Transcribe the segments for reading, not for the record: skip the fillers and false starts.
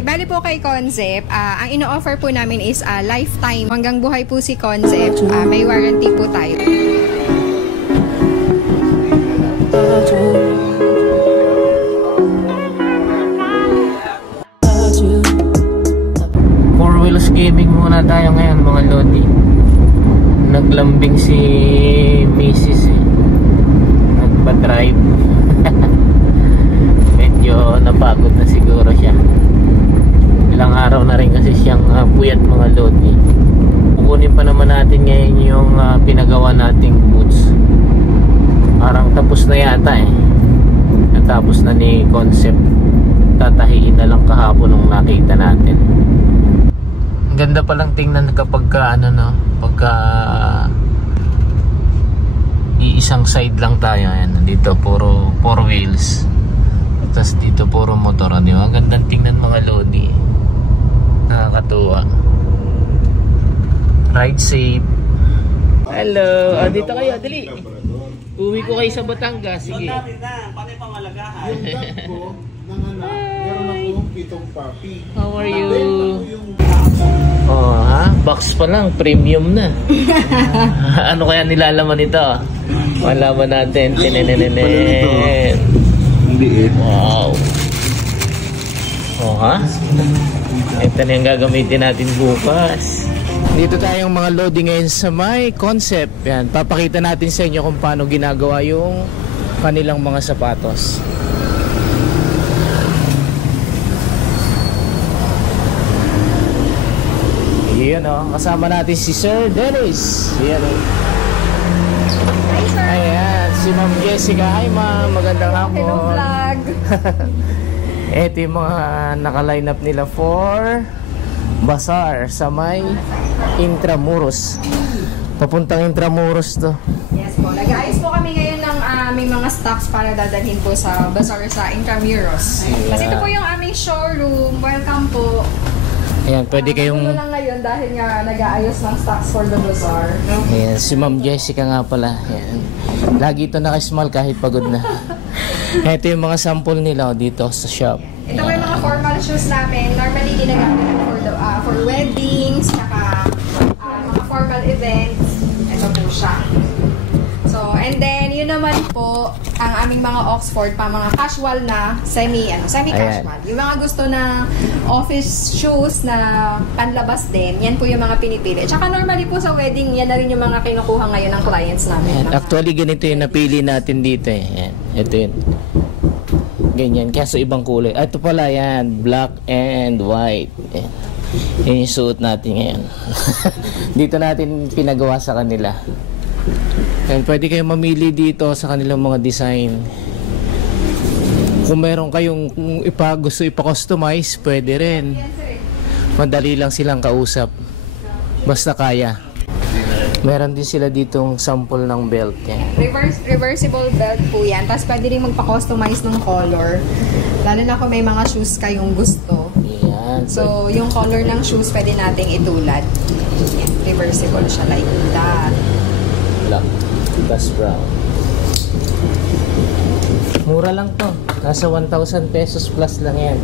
Okay, bali po kay Concept, ang ino-offer po namin is lifetime. Hanggang buhay po si Concept. May warranty po tayo. Four wheels gaming muna tayo ngayon mga lodi. Naglambing si Mrs. Nagpa-drive. Medyo napagod na siguro siya. Ilang araw na rin kasi siyang puyat mga lodi. Kukunin pa naman natin ngayon yung pinagawa nating boots. Parang tapos na yata natapos na ni Concept. Tatahiin na lang kahapon nung nakita natin. Ang ganda palang tingnan kapag pagka iisang side lang tayo. Ayan, dito puro four wheels. Tapos dito puro motor, di ba? Ang gandang tingnan mga lodi. Nakakatuwa. Ride safe. Hello, dito kayo, dali. Uwi ko kayo sa Batangas, sige. Panay pamalagahan. Yung dog ko, meron akong pitong puppy. How are you? Oh, box pa lang, premium na. Ano kaya nilalaman nito? Malaman natin. Tinenenenen. Wow. Oh, ito na yung gagamitin natin bukas. Dito tayong mga loading ngayon sa may Concept. Yan, papakita natin sa inyo kung paano ginagawa yung kanilang mga sapatos. Yan kasama natin si Sir Dennis. Yan Hi, sir. Ayan, si Ma'am Jessica. Hi ma'am, magandang hapon. Hello, vlog. Ito yung mga naka-line up nila for Bazaar sa may Intramuros. Papuntang Intramuros to. Yes po. Nag-aayos po kami ngayon ng may mga stocks para dadalhin po sa Bazaar sa Intramuros. Yeah. Kasi ito po yung aming showroom. Welcome po. Ayan, pwede kayong... Ano lang ngayon dahil nga nag-aayos ng stocks for the Bazaar. Ayan, si Ma'am Jessica nga pala. Ayan. Lagi ito nakasmile kahit pagod na. Ito yung mga sample nila dito sa shop. Ito po yung mga formal shoes namin. Normally ginagamit for weddings, saka mga formal events. Ito po siya. So, and then, yun naman po, ang aming mga Oxford, pa mga casual na, semi-casual. Yung mga gusto ng office shoes na panlabas din, yan po yung mga pinipili. Tsaka normally po sa wedding, yan na rin yung mga kinukuha ngayon ng clients namin. Ayan, actually, ganito yung napili natin dito Ayan, ito yun. Ganyan, kaso ibang kulay. Ito pala yan, black and white. Ayan. Yan yung suot natin ngayon. Dito natin pinagawa sa kanila. And pwede kayong mamili dito sa kanilang mga design. Kung meron kayong gusto ipa-customize, pwede rin. Madali lang silang kausap. Basta kaya. Meron din sila ditong sample ng belt. Reversible belt po yan. Tapos pwede rin magpa-customize ng color. Lalo na kung may mga shoes kayong gusto. Yan. So, yung color ng shoes pwede nating itulad. Yan. Reversible siya like that. Black. Plus brown. Mura lang to. Nasa 1,000 pesos plus lang yan.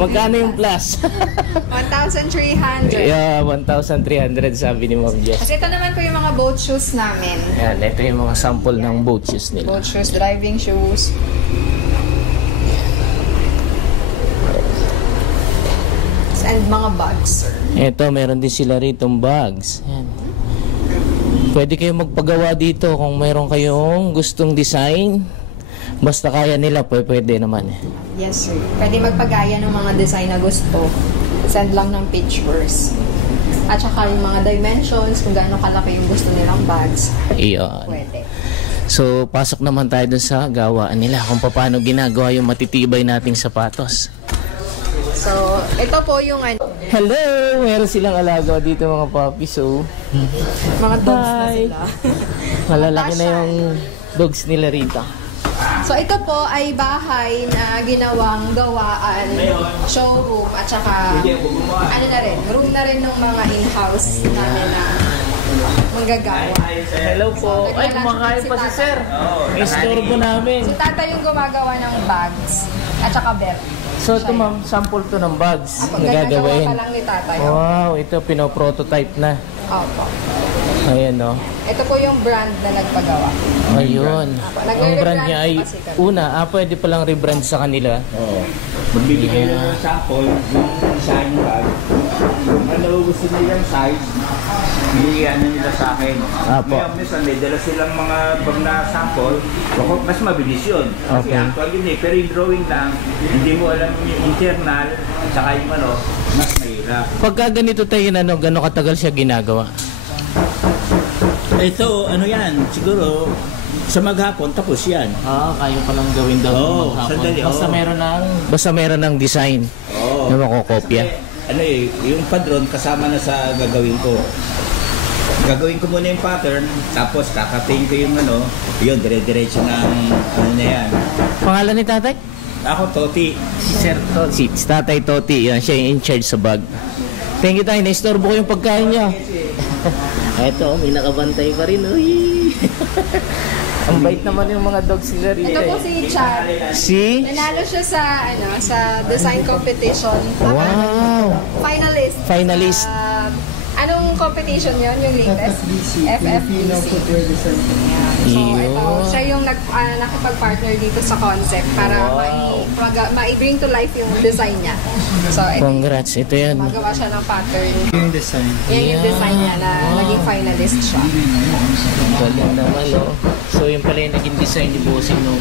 Magkano yung plus? 1,300. Yeah, 1,300 sabi ni Ma'am Jess. Kasi ito naman po yung mga boat shoes namin. Yan, ito yung mga sample ng boat shoes nila. Boat shoes, driving shoes. And mga bags, sir. Ito, meron din sila ritong bags. Yan. Pwede kayong magpagawa dito kung meron kayong gustong design. Basta kaya nila, pwede naman. Yes, sir. Pwede magpagaya ng mga design na gusto. Send lang ng pictures. At saka yung mga dimensions, kung gaano kalaki yung gusto nilang bags. Iyon. Pwede. So, pasok naman tayo dun sa gawaan nila kung paano ginagawa yung matitibay nating sapatos. So, ito po yung Hello! Meron silang alaga dito mga puppy. So, mga dogs na sila. malalaki na yung dogs nila rito. So, ito po ay bahay na ginawang gawaan, showroom, at saka, room na rin ng mga in-house namin na manggagawa. Hello po. Ay, kumakain pa si sir. Istorbo namin. Si tata yung gumagawa ng bags at saka belt. So ito ma'am, sample to ng bags na Ginagawa gagawin. pa lang ni tata yun. Wow, ito pinoprototype na. Opo. Ayan no. Ito po yung brand na nagpagawa. Ayun. Ang brand niya ay una, pwede palang rebrand sa kanila. Oo. Magbibigay na ng sample, yung design bag. Ano gusto nilang size, bigyan na nila sa akin. Apo. Ngayon, minsan may dala silang mga pag na sample, mas mabilis yun. Kasi Okay. actual yun eh, pero yung drawing lang, hindi mo alam yung internal, saka yung ano, mas mahirap. Pagka ganito tayo na gano'ng katagal siya ginagawa? Ito, ano yan, siguro, sa maghapon, tapos yan. Kaya pa lang gawin daw Oo, maghapon. sandali, Basta meron ng design Oo. na makokopya. Kasi, ano eh, yung padron kasama na sa gagawin ko. Gagawin ko muna yung pattern, tapos kakatain ko yung ano, yun, dire-diretso ng ano na yan. Pangalan ni tatay? Ako, Toti. Si Sir Toti. Si Tatay Toti. Yan, siya yung in charge sa bag. Thank you tayo. Naistorbo ko yung pagkain niya. Eto, may nakabantay pa rin. Uy! Ang bait naman yung mga dogs si Sir. Ito po si Chad. Si? Nanalo siya sa sa design competition. Wow! Finalist. Finalist. Anong competition yon yung latest? FFBC. So, ito, siya yung nakipag-partner dito sa concept para ma-bring to life yung design niya. So, Congrats. Ito yan. magawa siya ng pattern. Yung design. Yan yung design niya na naging finalist siya. Galing naman, no? So, yun pala yung naging design ni Bossing nung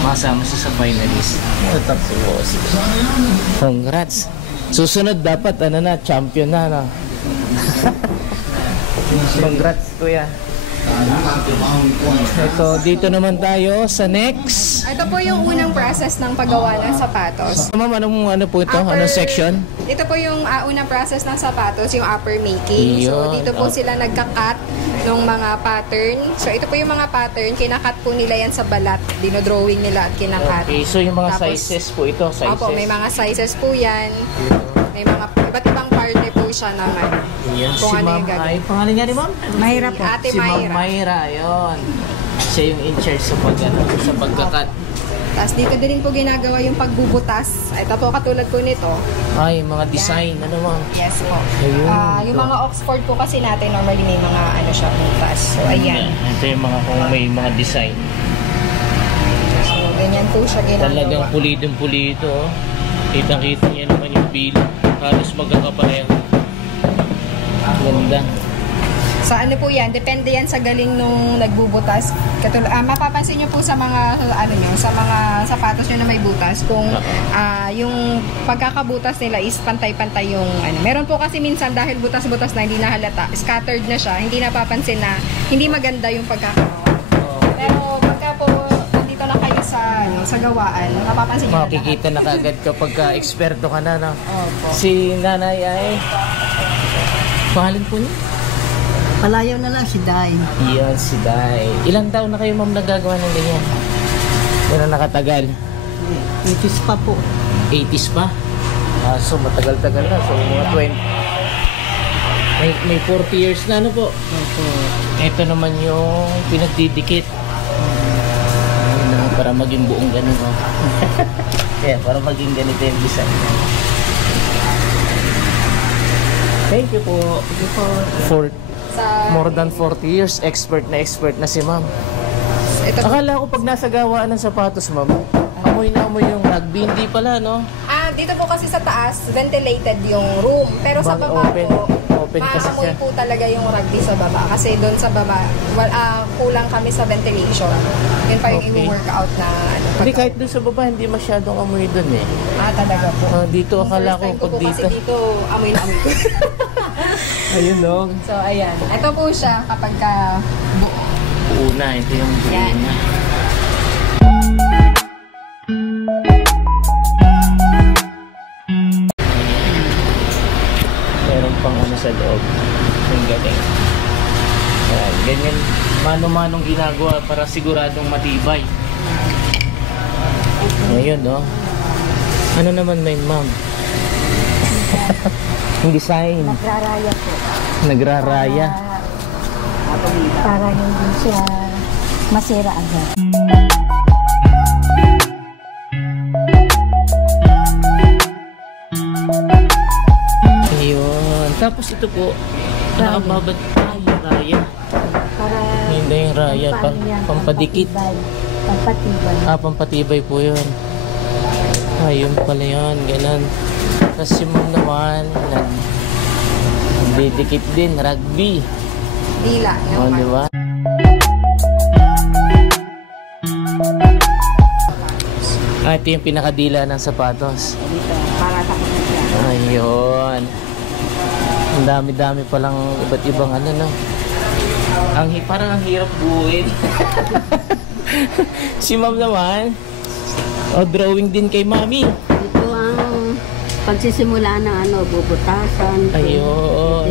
masama siya sa finalist. Tatap si Bossing. Congrats. Susunod dapat, champion na, no? Congrats, kuya. Ito, dito naman tayo sa next. Ito po yung unang process ng paggawa ng sapatos. Ma'am, ano po ito? Anong section? Ito po yung unang process ng sapatos, yung upper making. So, Yun. dito po sila nagka-cut ng mga pattern. So, ito po yung mga pattern. Kinakat po nila yan sa balat. Dinodrawing nila at kinakat. Okay, so yung mga Tapos, sizes po ito, sizes. Opo, may mga sizes po yan. May mga iba't ibang parte po siya ng Yan, kung si ano Ma'am yung gagawin. ay, pangalan niya ni Ma'am? Mahirap po. Ate Si Ma'am Mayra. Mayra, yun. Siya yung in charge sa sa pagkakat. Tapos dito din po ginagawa yung pagbubutas. Ito po katulad po nito. Ay, mga design, ano Ma'am? Yes po. Ayun, Yung ito. mga Oxford po kasi natin normally may mga siya butas. So ayan. Ito yung mga kung may mga design. So ganyan po siya ginagawa. Talagang pulidong-pulido. Oh. Kitang-kita niya naman yung bilang. Halos magkakapareho. Ganda. So ano po yan, depende yan sa galing nung nagbubutas. Mapapansin nyo po sa mga sa mga sapatos nyo na may butas kung yung pagkakabutas nila is pantay-pantay yung Meron po kasi minsan dahil butas-butas na hindi na halata, scattered na siya, hindi napapansin na hindi maganda yung pagkakaroon. Pero pagka po nandito na kayo sa gawaan, mapapansin nyo Makikita na kagad kapag eksperto ka na. No? Opo. Si nanay ay pangalan po niya? Palayaw na lang si Day. Yan, si Day. Ilang taon na kayo ma'am nagagawa ng ganyan? Yan nakatagal? 80s pa po. 80s pa? So matagal-tagal na. So mga 20. May 40 years na ano po? Opo. Ito naman yung pinagdidikit. Para maging buong ganito. Kaya para maging ganito yung design. Thank you po. Sige po. For Sa, more than 40 years, expert na si ma'am. ito po. Akala ko pag nasa gawaan ng sapatos, ma'am, amoy na amoy yung rugby. Hindi pala, no? Dito po kasi sa taas, ventilated yung room. Pero sa Bag baba open. po, Open kasi maamoy siya. po talaga yung rugby sa baba. Kasi doon sa baba, kulang kami sa ventilation. Yun pa yung Okay. i-workout na Hindi, kahit doon sa baba, hindi masyadong amoy doon eh. talaga po. Dito, Yung akala first ko time pag po dito. kasi dito, amoy na amoy ko. Ayun, no? So, ayan. Ito po siya kapag ka buo. Una, ito yung Yan. una. Meron pang sa loob. Ang galing. Ayan, ganyan. Mano-manong ginagawa para siguradong matibay. Ngayon, no? Ano naman may ma'am? Yung design. Nagraraya po. Nagraraya. Para hindi siya masira agad. Ayun. Tapos ito po, nakababad yung raya. Para Hindi yung raya, pampadikit. Pampatibay. Pampatibay po yun. Ayun pala yun, ganun. Tapos si ma'am naman, nagdidikit din, rugby. Dila. O, di ba? Ito yung pinakadila ng sapatos. Para sa kanila. Ayun. Ang dami-dami palang iba't ibang ano, no? Parang ang hirap buuin. Si ma'am naman, drawing din kay mami. Ito ang pagsisimula ng bubutasan. Ayun.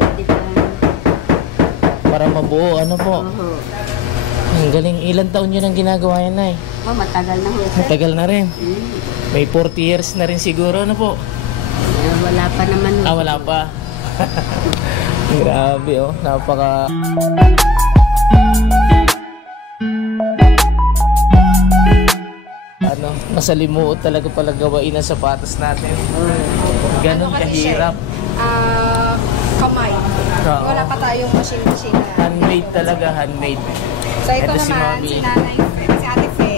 Para mabuo, ano po. Oo. Ang galing. Ilan taon yun ang ginagawa yan, Nay? Matagal na ho. Matagal na rin. May 40 years na rin siguro, ano po? Wala pa naman ho. Wala pa. Grabe, oh. Napaka... masalimuot talaga pala gawain ang sapatos natin. Ganon kahirap. Kamay. Oo. Wala pa tayong machine na. Handmade talaga, handmade. So ito Ito si naman, Mami. si Nanay, si Ate Fe,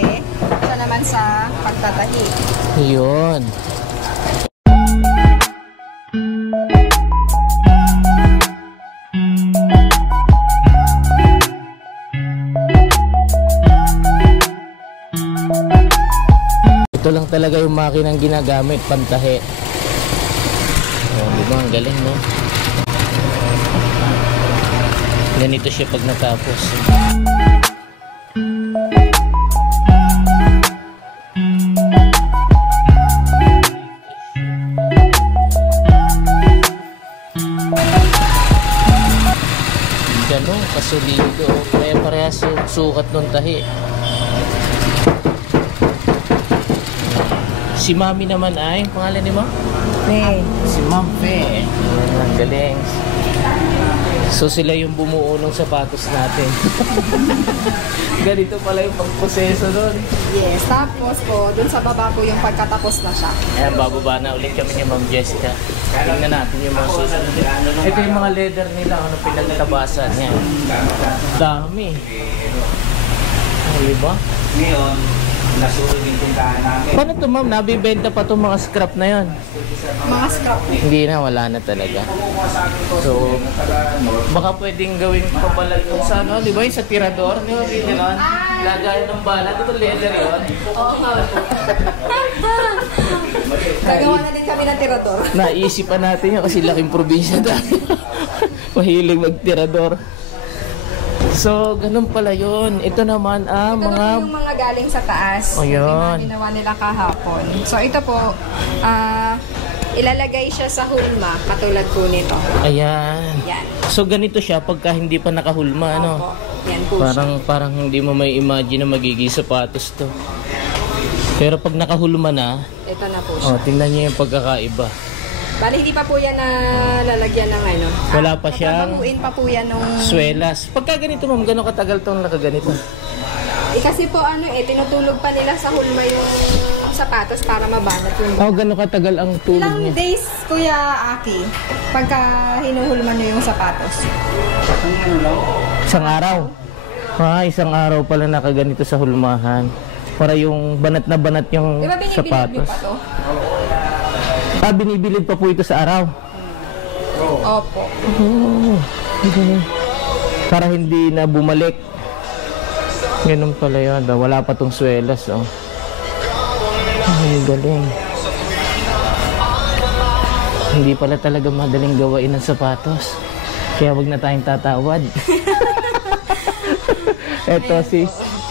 siya naman sa pagtatahi. Yun. Ito lang talaga yung makinang ginagamit, pantahe. Diba? Ang galing, no? Ganito siya pag natapos. Ganun, kasulido. Kaya parehas yung sukat ng tahi. Si Mami naman ay, pangalan ni Ma'am? Fe. Si Ma'am Fe. Ang galing. So sila yung bumuo ng sapatos natin. Ganito pala yung pagproseso doon. Yes, tapos po, dun sa baba po yung pagkatapos na siya. Ayan, bababa na ulit kami ni Ma'am Jessica. Tingnan natin yung mga susunod. Ito yung mga leather nila, ano pinagtabasan. Yan. Dami. Diba? Ngayon, nasurog yung tindahan namin. Paano ito, Ma'am? Nabibenta pa itong mga scrap na yon? Mga scrap. Hindi na, wala na talaga. So, baka pwedeng gawin pa pala yung sa ano, di ba yung sa tirador? Di ba yung gano'n? Lagayan ng bala. Ito leather yun. Oo nga po. Gagawa na din kami ng tirador. Naisipan natin yun kasi laking probinsya tayo. Mahilig magtirador. So, ganun pala yun. Ito naman Ito mga... naman yung mga galing sa taas. O, yun. Yung mga ginawa nila kahapon. So, ito po, ilalagay siya sa hulma, katulad po nito. Ayan. Yan. So, ganito siya pagka hindi pa nakahulma, ano? Opo. Yan po siya. Parang hindi mo may imagine na magiging sapatos to. Pero pag nakahulma na, Ito na po siya. tingnan niyo yung pagkakaiba. Bali, hindi pa po yan na lalagyan ng ano. Wala pa siyang Babaguin pa po yan nung... swelas. Pagka ganito, Ma'am, gano'ng katagal itong nakaganito? kasi po tinutulog pa nila sa hulma yung sapatos para mabanat yung... Gano'ng katagal ang tulog Ilang niya? days, Kuya Aki, pagka hinuhulma nyo yung sapatos? Isang araw. Isang araw pala nakaganito sa hulmahan. Para yung banat na banat yung Di ba binibilib nyo sapatos. pa to? Binibilid pa po ito sa araw. Opo. Para hindi na bumalik. Ganun pala yun. Wala pa tong swelas. Ay, galing. Hindi pala talaga madaling gawain ng sapatos. Kaya wag na tayong tatawad. Eto si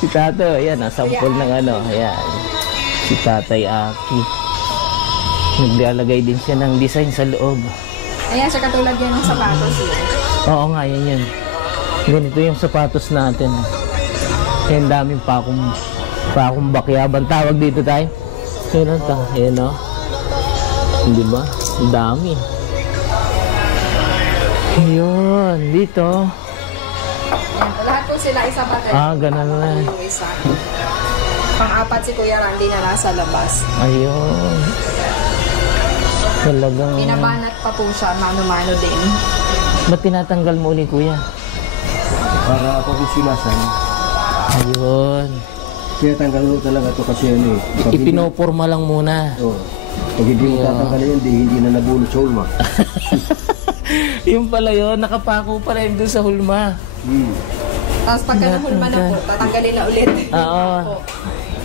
Tato. Ayan, sample ng ano. Ayan. Si Tatay Aki. Naglalagay din siya ng design sa loob. Ayan, siya katulad yan ng sapatos. Oo nga, yan. Ganito yung sapatos natin. Yan, daming pakong bakyaban. Tawag dito tayo. Yan o. Di ba? Ang dami. Yun, dito. Yan po, lahat po sila isa pa tayo. Ganun na. Yung isa. Pang-apat si Kuya Randy na nasa labas. Ayun. Talagang... Binabanat pa po siya, mano-mano din. Ba't tinatanggal mo ulit, Kuya? Para pag-usilasan. Ayun. Kaya tanggal mo talaga ito kasi ano eh. Ipinoporma lang muna. Oo. Pag hindi mo tatanggalin yun, hindi na nabulot sa ulma. Yung pala yun, nakapako pala yun doon sa hulma. Tapos pagka nahulma na po, tatanggalin na ulit. Oo.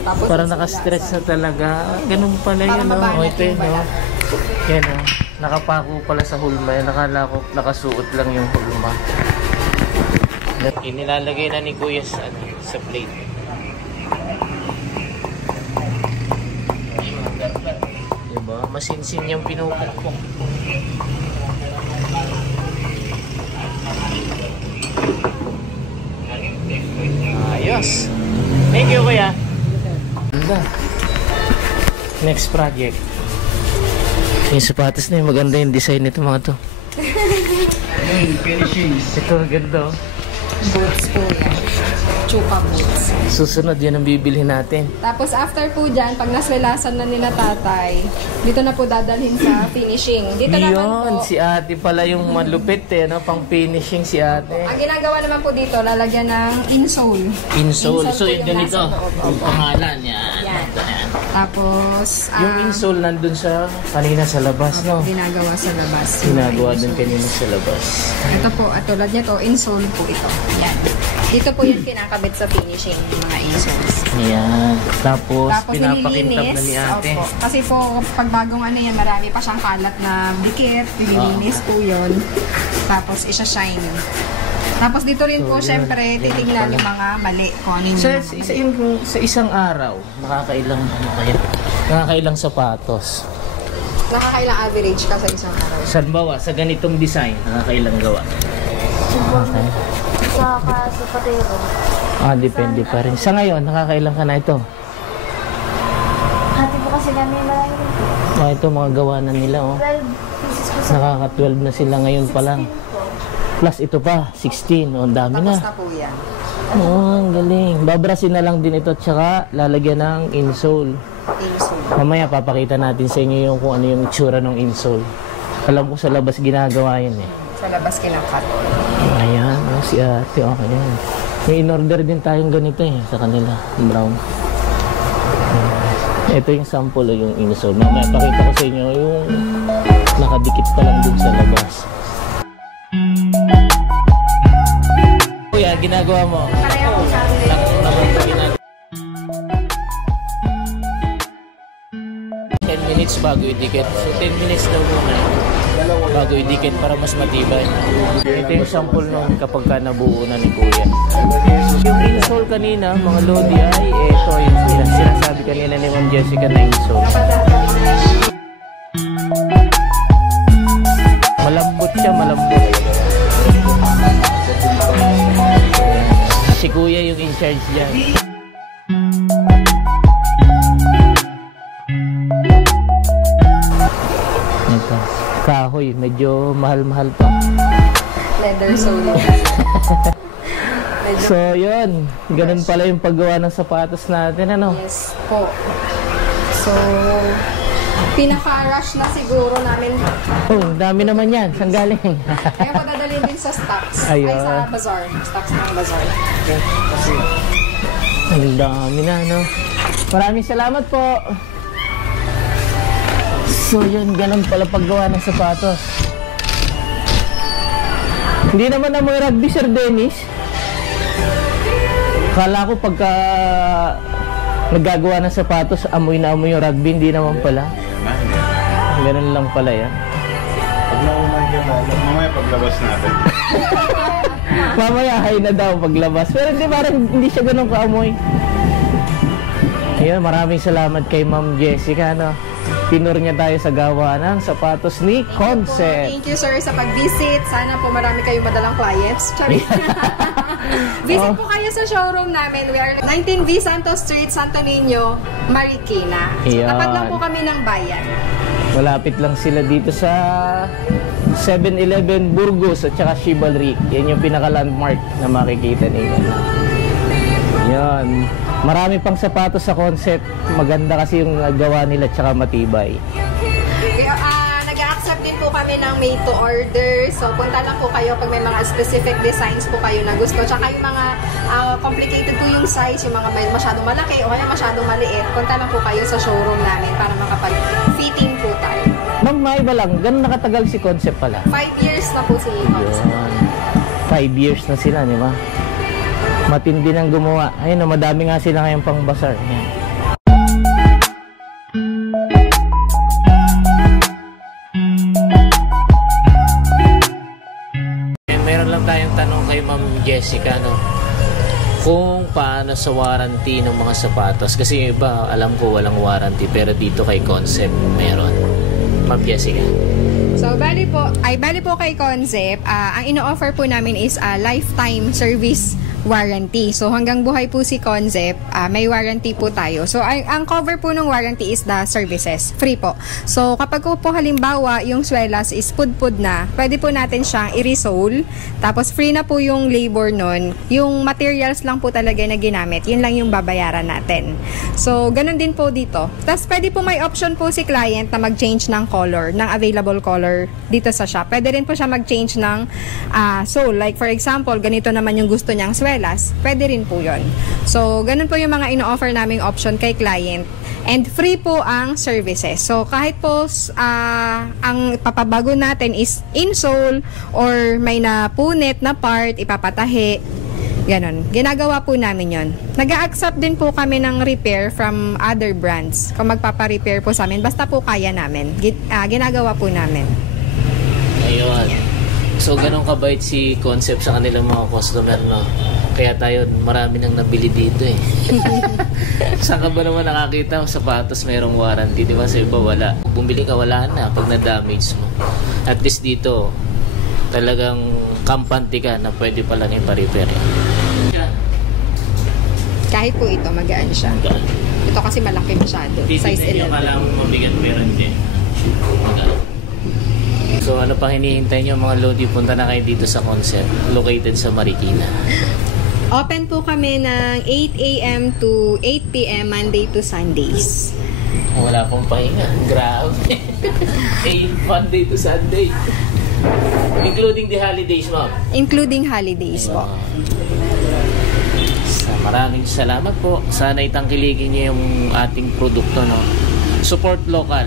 Tapos Para nakastretch na talaga. Ganun pala Para yun. mabanat Ito yun, yung balat. Yan o. Nakapako pala sa hulma. Nakala ko nakasuot lang yung hulma. Inilalagay na ni Kuya sa plate. Diba? Masinsin yung pinupukpok. Ayos. Thank you, Kuya. Next project. Yung sapatos na yung maganda yung design nito mga to. Finishings. Ito ganda oh. Boots po yan. Chupa boots. Susunod yan ang bibili natin. Tapos after po dyan, pag naswelasan na nila tatay, dito na po dadalhin sa finishing. Dito naman Yun, po, si ate pala yung malupit eh, no? Pang finishing si ate. ang ginagawa naman po dito, lalagyan ng insole. Insole. So po yung ganito, nasa loob. yung pangalan yan. Yan. Yan. Tapos, Yung insole nandun sa kanina sa labas, no? ginagawa sa labas. Ginagawa din kanina sa labas. Ito po, at tulad niya to, insole po ito. Yan. Dito po yung kinakabit sa finishing, yung mga insoles. Ayan. Tapos pinapakintab nililinis. na ni ate. Opo. Kasi po, pag bagong ano yan, marami pa siyang kalat na dikit. Nililinis po yun. Tapos, isa-shine. Tapos dito rin po, So, yun. syempre, titignan yung mga mali. Kung ano yung Sa isang araw, nakakailang sapatos. nakakailang average ka sa isang araw. Sanbawa, sa ganitong design, nakakailang gawa. Okay. Sa kasapatero. Depende pa rin. Sa ngayon, nakakailang ka na ito? Hati po kasi namin marami rin. Ito mga gawa na nila, oh. 12 pieces po sa Nakaka-12 na sila ngayon pa lang. Plus ito pa, 16. Ang dami Tapos na. na po yan. Ang galing. Babrasin na lang din ito at saka lalagyan ng insole. Insole. Mamaya papakita natin sa inyo yung kung ano yung itsura ng insole. Alam ko sa labas ginagawa yan eh. Sa labas kinakat. Ayan, si ate. Okay yan. May in-order din tayong ganito eh sa kanila. Brown. Ito yung sample o yung insole. Mamaya pakita ko sa inyo yung nakadikit pa lang dun sa labas. Kuya, ginagawa mo? Pareho po sa amin. Naman pa ginagawa. 10 minutes bago idikit. So 10 minutes daw muna bago idikit para mas matibay. Ito yung sample nung kapag ka nabuo na ni Kuya. Yung insole kanina, mga lodi ay ito yung sinasabi kanina ni Ma'am Jessica na insole. Malambot siya, malambot. Si Kuya yung in charge dyan. Ito. Kahoy, medyo mahal-mahal pa. Leather sole. So, yun. Ganun pala yung paggawa ng sapatos natin, ano? Yes po. So, pinaka-rush na siguro namin. Oh, dami naman yan. Saan galing? Kaya po dadalhin din sa stocks. Ayun. Ay, sa bazaar. Stocks ng bazaar. Ang dami na, no? Maraming salamat po. So, yun. Ganun pala paggawa ng sapatos. Hindi naman amoy rugby, Sir Dennis. Kala ko pagka naggagawa ng sapatos, amoy na amoy yung rugby. Hindi naman pala. Ganun lang pala yan. Pag naumay ka na, mamaya paglabas natin. Mamaya hay na daw paglabas. Pero hindi, parang hindi siya ganun kaamoy. Ayun, maraming salamat kay Ma'am Jessica, no? Tinur niya tayo sa gawa ng sapatos ni Concept. Thank you, sir, sa pag-visit. Sana po marami kayong madalang clients. Sorry. Visit po kayo sa showroom namin. We are 19V Santos Street, Santo Niño, Marikina. So, Ayan. tapat lang po kami ng bayan. Malapit lang sila dito sa 7-Eleven Burgos at saka Chivalry. Yan yung pinaka-landmark na makikita ninyo. Yan. Marami pang sapatos sa Concept. Maganda kasi yung gawa nila at saka matibay. Nag-accept din po kami ng made to order. So, punta lang po kayo pag may mga specific designs po kayo na gusto. Tsaka yung mga complicated po yung size, yung mga may masyadong malaki o kaya masyadong maliit, punta lang po kayo sa showroom namin para makapag-fitting po tayo. Ma'am, maiba lang. Ganun nakatagal si Concept pala? 5 years na po si Concept. 5 years na sila, di ba? Matindi nang gumawa. Ayun, madami nga sila ngayon pang bazaar. Ayan. Meron lang tayong tanong kay Ma'am Jessica, no? Kung paano sa warranty ng mga sapatos. Kasi iba, alam ko walang warranty, pero dito kay Concept meron. Ma'am Jessica. So, bali po kay Concept, ang ino-offer po namin is a lifetime service warranty. So, hanggang buhay po si Concept, may warranty po tayo. So, ang cover po ng warranty is the services. Free po. So, kapag po halimbawa, yung swelas is pudpud na, pwede po natin siyang i-resole. Tapos, free na po yung labor nun. Yung materials lang po talaga na ginamit. Yun lang yung babayaran natin. So, ganun din po dito. Tapos, pwede po may option po si client na mag-change ng color, ng available color dito sa shop. Pwede rin po siya mag-change ng sole. Like, for example, ganito naman yung gusto niyang swelas. Pwede rin po yun. So, ganun po yung mga ino-offer naming option kay client. And free po ang services. So, kahit po ang papabago natin is insole or may napunit na part, ipapatahi, ganon. Ginagawa po namin yon. Nag-a-accept din po kami ng repair from other brands. Kung magpapa-repair po sa amin, basta po kaya namin. Ginagawa po namin. Ayun. So, ganun kabait si Concept sa kanilang mga customer, no? Kaya tayo, marami nang nabili dito eh. Saan ka ba naman nakakita sapatos mayroong warranty? Di ba sa iba wala. Bumili ka, wala na pag na-damage mo. At least dito, talagang kampante ka na pwede palang ipa-repair. Kahit po ito, magaan siya. Ito kasi malaki masyado. Size 11. Kala mo mabigat, pero hindi. So ano pang hinihintay nyo mga Lodi? Punta na kayo dito sa Concept, located sa Marikina. Open po kami ng 8 a.m. to 8 p.m. Monday to Sundays. Wala pong pahinga. Grabe. Monday to Sunday. Including the holidays, ma'am? Including holidays po. Maraming salamat po. Sana itangkiligin niyo yung ating produkto, no? Support local.